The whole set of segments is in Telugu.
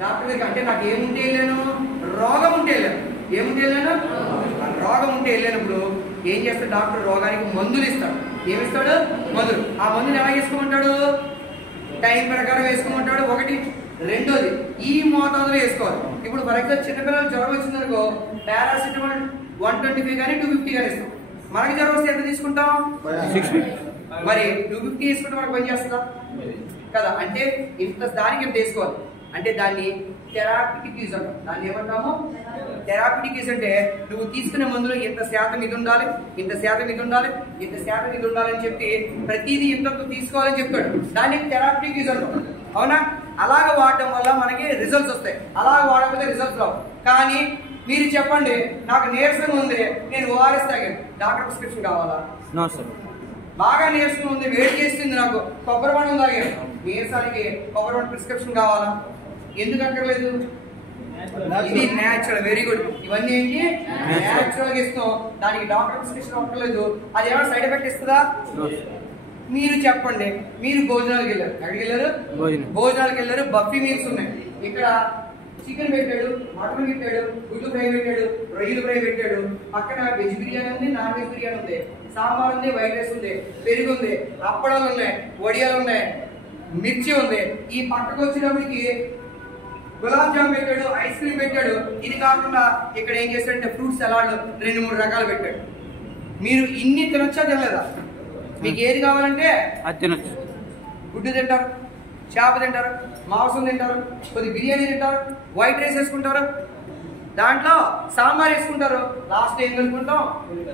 డాక్టర్ దగ్గర అంటే నాకు ఏముంటే వెళ్ళాను, రోగం ఉంటే వెళ్ళాను. ఏముంటే వెళ్ళాను, రోగం ఉంటే వెళ్ళినప్పుడు ఏం చేస్తాడు డాక్టర్? రోగానికి మందులు ఇస్తాడు. ఏమిస్తాడు? మందులు. ఆ మందులు ఎలా వేసుకోమంటాడు? టైం ప్రకారం వేసుకోమంటాడు. ఒకటి. రెండోది ఈ మోతాదులో వేసుకోవాలి. ఇప్పుడు ఫర్ ఎగ్జాంపుల్ చిన్నపిల్లలు జ్వరం వచ్చిందనుకో పారాసిటమాల్ 125 కానీ 250 కానీ ఇస్తాం. మనకి జ్వరం వస్తే ఎంత తీసుకుంటాం? 650. మరి 250 తీసుకుంటే మనకు పని చేస్తుందా కదా? అంటే ఇంత దానికి ఎంత వేసుకోవాలి అంటే దాన్ని థెరాపిటిక్ యూజ్ అంటాం. దాన్ని ఏమంటాము? థెరాపిటిక్ యూజ్ అంటే నువ్వు తీసుకునే మందులో ఇంత శాతం ఇది ఉండాలి, ఇంత శాతం ఇది ఉండాలి, ఇంత శాతం ఇది ఉండాలని చెప్పి ప్రతిదీ ఇంత తీసుకోవాలని చెప్తాడు. దాన్ని థెరాపిటిక్ యూజ్ అంటాం. అవునా? అలాగ వాడటం వల్ల మనకి రిజల్ట్స్ వస్తాయి. అలాగ వాడకపోతే రిజల్ట్స్ రావు. కానీ మీరు చెప్పండి, నాకు నీరసంగా ఉంది, నేను ఓఆర్ఎస్ తాగాను, డాక్టర్ ప్రిస్క్రిప్షన్ కావాలా? బాగా నీరసంగా ఉంది, వేడి చేస్తుంది, నాకు కొబ్బరి బొండం తాగాను, నీరసానికి కొబ్బరి బొండం ప్రిస్క్రిప్షన్ కావాలా? ఎందుకు అక్కర్లేదు? ఇది న్యాచురల్. Very good. ఇవన్నీ ఏంటి? న్యాచురల్ గా ఇస్తాం. దానికి డాక్టర్ ప్రిస్క్రిప్షన్ అక్కర్లేదు. అది ఏమైనా సైడ్ ఎఫెక్ట్ ఇస్తుందా? మీరు చెప్పండి. మీరు భోజనాలకు వెళ్ళారు. ఎక్కడికి వెళ్ళారు? భోజనాలకు వెళ్ళారు. బఫీ మీల్స్ ఉన్నాయి. ఇక్కడ చికెన్ పెట్టాడు, మటన్ పెట్టాడు, గుడ్డు ఫ్రై పెట్టాడు, రొయ్యలు ఫ్రై పెట్టాడు, పక్కన వెజ్ బిర్యానీ ఉంది, నాన్ వెజ్ బిర్యానీ ఉంది, సాంబార్ ఉంది, వైట్ రైస్ ఉంది, పెరుగు ఉంది, అప్పడాలు ఉన్నాయి, వడియాలు ఉన్నాయి, మిర్చి ఉంది. ఈ పక్కకు వచ్చినప్పటికి గులాబ్ జామ్ పెట్టాడు, ఐస్ క్రీమ్ పెట్టాడు. ఇది కాకుండా ఇక్కడ ఏం చేశాడంటే ఫ్రూట్ సలాడ్ 2-3 రకాలు పెట్టాడు. మీరు ఇన్ని తినొచ్చా తినలేదా? మీకు ఏది కావాలంటే అది తినొచ్చు. గుడ్డు తింటారు, చేప తింటారు, మాంసం తింటారు, కొద్ది బిర్యానీ తింటారు, వైట్ రైస్ వేసుకుంటారు, దాంట్లో సాంబార్ వేసుకుంటారు, లాస్ట్ ఏం కలుపుకుంటాం?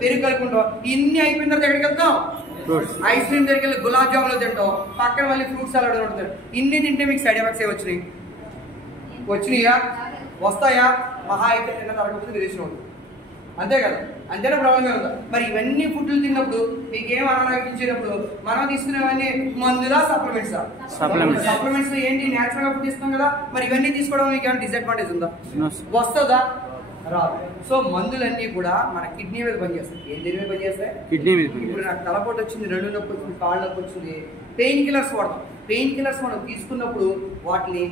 పెరుగు కలుపుకుంటాం. ఇన్ని అయిపోయిన తర్వాత ఎక్కడికి వెళ్తాం? ఐస్ క్రీమ్ దగ్గరికి వెళ్ళి గులాబ్ జాములు తింటాం, పక్కన మళ్ళీ ఫ్రూట్ సలాడ్ ఉంటుంది. ఇన్ని తింటే మీకు సైడ్ ఎఫెక్ట్స్ వచ్చినాయా? వస్తాయా? మహా అయితే తిన్న తరగతి విదేశం ఉంటుంది. అంతే కదా? అంతేనా? ప్రాబ్లం కదా? మరి ఇవన్నీ ఫుడ్లు తిన్నప్పుడు మీకు ఏం అనారోగ్యించినప్పుడు మనం తీసుకునేవన్నీ మందులా సప్లిమెంట్స్? సప్లిమెంట్స్ ఏంటి? నేచురల్ గా ఫుడ్ ఇస్తాం కదా. మరి ఇవన్నీ తీసుకోవడం మీకు ఏమైనా డిసడ్వాంటేజ్ ఉందా? వస్తుందా? రాదు. సో మందులన్నీ కూడా మన కిడ్నీ మీద పనిచేస్తాయి. ఏం దేని మీద పనిచేస్తాయి? కిడ్నీ మీద. ఇప్పుడు నాకు తలపోటు వచ్చింది, రెండు నొప్పి వచ్చింది, కాళ్ళు నొప్పి వచ్చింది, పెయిన్ కిల్లర్స్ వాడతాం. పెయిన్ కిల్లర్స్ మనం తీసుకున్నప్పుడు వాటిని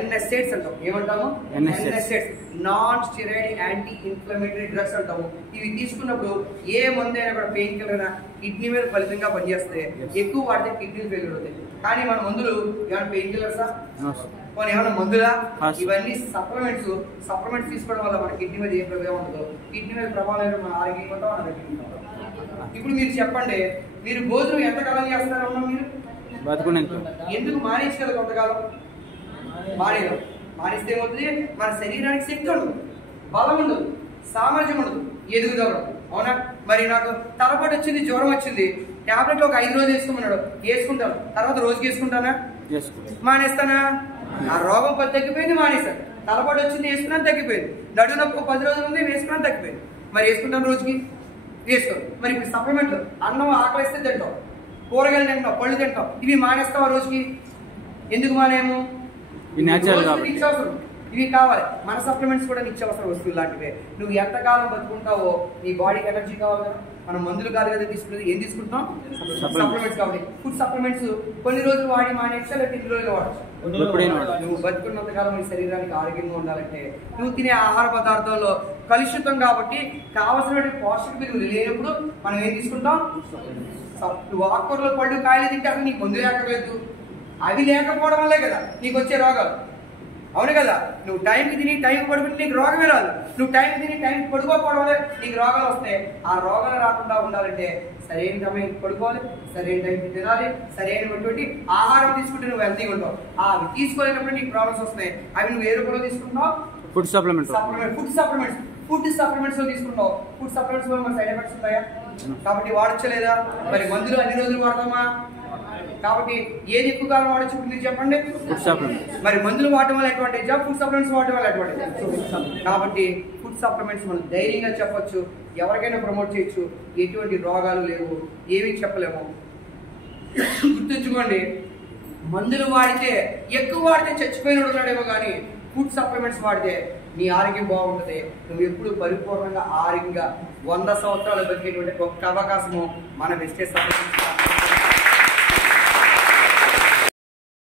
NSAIDs అంటాం. ఏమంటాము? NSAIDs, non steroid anti inflammatory drugs అంటాము. ఇవి తీసుకున్నప్పుడు ఏ మందు అయినా కూడా పెయిన్ కిల్లర్ అయినా కిడ్నీ మీద ఫలితంగా పనిచేస్తే ఎక్కువ వాడితే కిడ్నీ ఫెయిల్యూర్ అవుతాయి. కానీ మన మందులు ఏమైనా పెయిన్ కిల్లర్సా? కొన్ని ఏమైనా మందులా? ఇవన్నీ సప్లిమెంట్స్. సప్లిమెంట్స్ తీసుకోవడం వల్ల మన కిడ్నీ మీద ఏ ప్రభావం ఉండదు. కిడ్నీ మీద ప్రభావం మన ఆరోగ్యం ఉంటాం, ఆరోగ్యం ఉంటాం. ఇప్పుడు మీరు చెప్పండి, మీరు భోజనం ఎంతకాలం చేస్తారమ్మా? మీరు ఎందుకు మానేసి కదా కొంతకాలం? మానేస్తే ఏమవుతుంది? మన శరీరానికి శక్తి ఉండదు, బలం ఉండదు, సామర్థ్యం ఉండదు, ఎదుగుదల. అవునా? మరి నాకు తలపోటు వచ్చింది, జ్వరం వచ్చింది, టాబ్లెట్ ఒక 5 రోజులు వేసుకోమన్నాడు, వేసుకుంటాను. తర్వాత రోజుకి వేసుకుంటానా? మానేస్తానా? ఆ రోగం తగ్గిపోయింది, మానేస్తాను. తలపోటు వచ్చింది, వేసుకున్నాను, తగ్గిపోయింది. నడు నొప్పి 10 రోజులు ఉంది, వేసుకున్నాను, తగ్గిపోయింది. మరి వేసుకుంటాను, రోజుకి వేసుకోను. మరి ఇప్పుడు సప్లిమెంట్లు, అన్నం ఆకలిస్తే తింటాం, కూరగాయలు తింటాం, పళ్ళు తింటాం, ఇవి మానేస్తావా రోజుకి? ఎందుకు మానేము? ఇవి కావాలి. మన సప్లిమెంట్స్ కూడా నిత్యావసర వస్తువులు లాంటివే. నువ్వు ఎంతకాలం బతుకుంటావో నీ బాడీకి ఎనర్జీ కావాలి కదా. మనం మందులు కాదు కదా తీసుకునేది, ఏం తీసుకుంటాం? సప్లిమెంట్స్ కావాలి. ఫుడ్ సప్లిమెంట్స్ కొన్ని రోజులు వాడి మానేచ్చా, లేకపోతే 2 రోజులు వాడచ్చు. నువ్వు బతుకున్నంత కాలం నీ శరీరానికి ఆరోగ్యంగా ఉండాలంటే నువ్వు తినే ఆహార పదార్థాల్లో కలుషితం కాబట్టి కావలసిన పోషక విలువలు లేనప్పుడు మనం ఏం తీసుకుంటాం? నువ్వు ఆకుకూరలు, పళ్ళు, కాయలు తింటే అసలు నీకు మందు లేకపోలేదు. అవి లేకపోవడం వల్లే కదా నీకు వచ్చే రోగాలు. అవును కదా? నువ్వు టైంకి తిని టైంకి పడుకుంటే నీకు రోగమే రాదు. నువ్వు టైంకి తిని టైంకి పడుకోకపోవడం వల్లే నీకు రోగాలు వస్తాయి. ఆ రోగాలు రాకుండా ఉండాలంటే సరైన సమయం పడుకోవాలి, సరైన టైంకి తినాలి, సరైనటువంటి ఆహారం తీసుకుంటే నువ్వు హెల్తీగా ఉంటావు. అవి తీసుకోలేనప్పుడు నీకు ప్రాబ్లమ్స్ వస్తాయి. అవి నువ్వు ఏ రూపంలో తీసుకుంటావు? Food supplements. ఫుడ్ సప్లిమెంట్స్ లో తీసుకుంటావు. ఫుడ్ సప్లిమెంట్స్ వల్ల సైడ్ ఎఫెక్ట్స్ ఉంటాయా? కాబట్టి వాడచ్చలేదా? మరి మందులు అన్ని రోజులు వాడతామా? కాబట్టి ఏది ఎక్కువ కాలం వాడచ్చు మీరు చెప్పండి? మరి మందులు వాడటం వల్ల అడ్వాంటేజా, ఫుడ్ సప్లిమెంట్స్ వాడటం వల్ల అడ్వాంటేజ్? కాబట్టి ఫుడ్ సప్లిమెంట్స్ మనం ధైర్యంగా చెప్పొచ్చు, ఎవరికైనా ప్రమోట్ చేయొచ్చు. ఎటువంటి రోగాలు లేవు, ఏమీ చెప్పలేము. గుర్తుంచుకోండి, మందులు వాడితే ఎక్కువ వాడితే చచ్చిపోయిన ఉన్నాడేమో కానీ ఫుడ్ సప్లిమెంట్స్ వాడితే నీ ఆరోగ్యం బాగుంటుంది. నువ్వు ఎప్పుడు పరిపూర్ణంగా ఆరోగ్యంగా 100 సంవత్సరాలు బతికేటువంటి ఒక్క అవకాశము మన వెస్టేజ్ సప్లిమెంట్స్